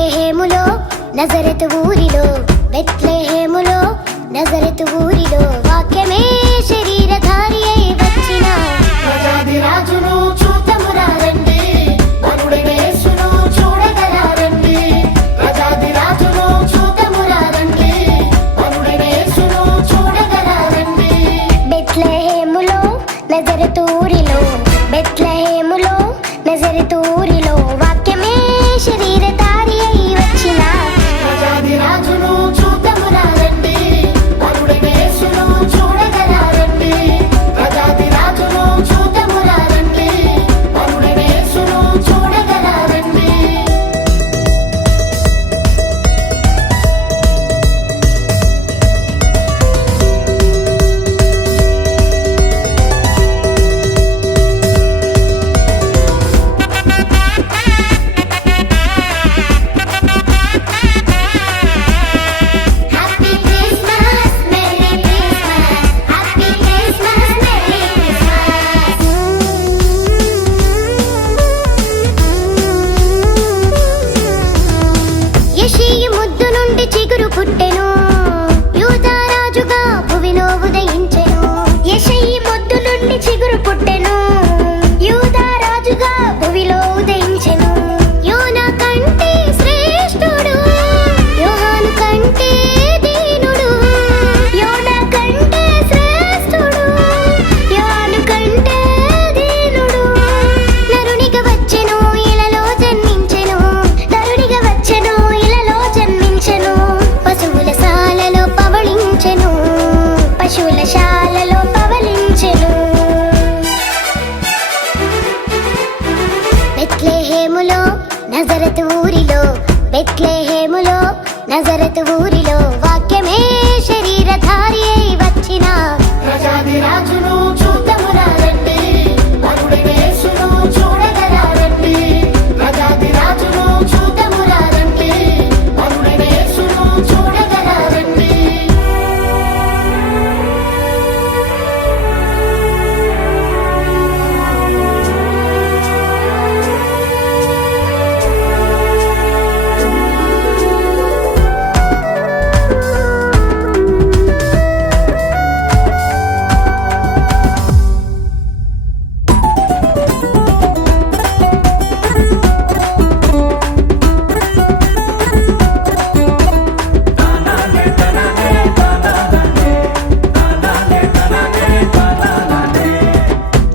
బెత్లెహేములో నజరెతు ఊరిలో, బెత్లెహేములో నజరెతు ఊరిలో వాక్యమే శరీరధారి అయి వచ్చిన ప్రజాది రాజును చూతమురా రండి, వరుడైన యేసును చూడగరా రండి. ప్రజాది రాజును చూతమురా రండి, వరుడైన యేసును చూడగరా రండి. బెత్లెహేములో నజరెతు ఊరిలో, బెత్లెహేములో నజరెతు ఊరిలో వాక్యమే శరీరధారి అయి వచ్చిన ప్రజాది రాజును చూతమురా రండి, వరుడైన యేసును చూడగరా రండి. ప్రజాది రాజును చూతమురా రండి, వరుడైన యేసును చూడగరా రండి. Happy Christmas merry Christmas, happy Christmas merry Christmas. యెషయి ముద్దు నుండి చిగురు పుట్టెను, యూదా రాజుగా భువిలో ఉదయించెను. యెషయి ముద్దు నుండి చిగురు పుట్టెను, యూదా రాజుగా భువిలో ఉదయించెను. యోనా కంటే శ్రేష్ఠుడు, యోహాను కంటే దీనుడు. యోనా కంటే శ్రేష్ఠుడు, యోహాను కంటే దీనుడు. నరునిగా వచ్చెను, ఇలలో జన్మించెను. నరునిగా వచ్చెను, ఇలలో జన్మించెను. పశువుల శాలలో పవళించెను, పశువుల శాలలో పవళించెను. బెత్లెహేములో నజరెతు ఊరిలో, బెత్లెహేములో నజరెతు ఊరిలో వాక్యమే శరీరధారి అయి వచ్చిన ప్రజాది రాజును చూతమురా రండి, వరుడైన యేసును చూడగరా రండి. ప్రజాది రాజును చూతమురా రండి, వరుడైన యేసును చూడగరా రండి.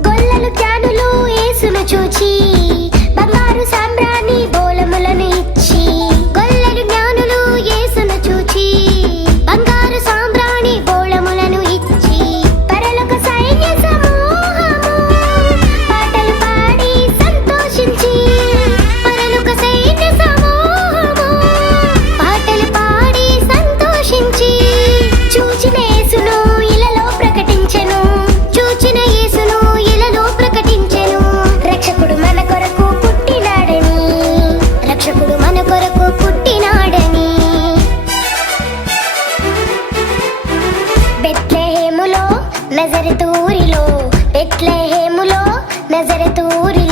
గొల్లలు జ్ఞానులు యేసును చూచి బంగారు సాంబ్రాణి బోళములను ఇచ్చి. గొల్లలు జ్ఞానులు యేసును చూచి బంగారు సాంబ్రాణి బోళములను ఇచ్చి. పరలోక సైన్య సమూహము పాటలు పాడి సంతోషించి. పరలోక సైన్య సమూహము పాటలు పాడి సంతోషించి. చూచిన యేసును ఇలలో ప్రకటించెను, చూచిన యేసును ఇలలో ప్రకటించెను. రక్షకుడు మన కొరకు పుట్టినాడని, రక్షకుడు మన కొరకు పుట్టినాడని. బెత్లెహేములో నజరెతు ఊరిలో, బెత్లెహేములో నజరెతు ఊరిలో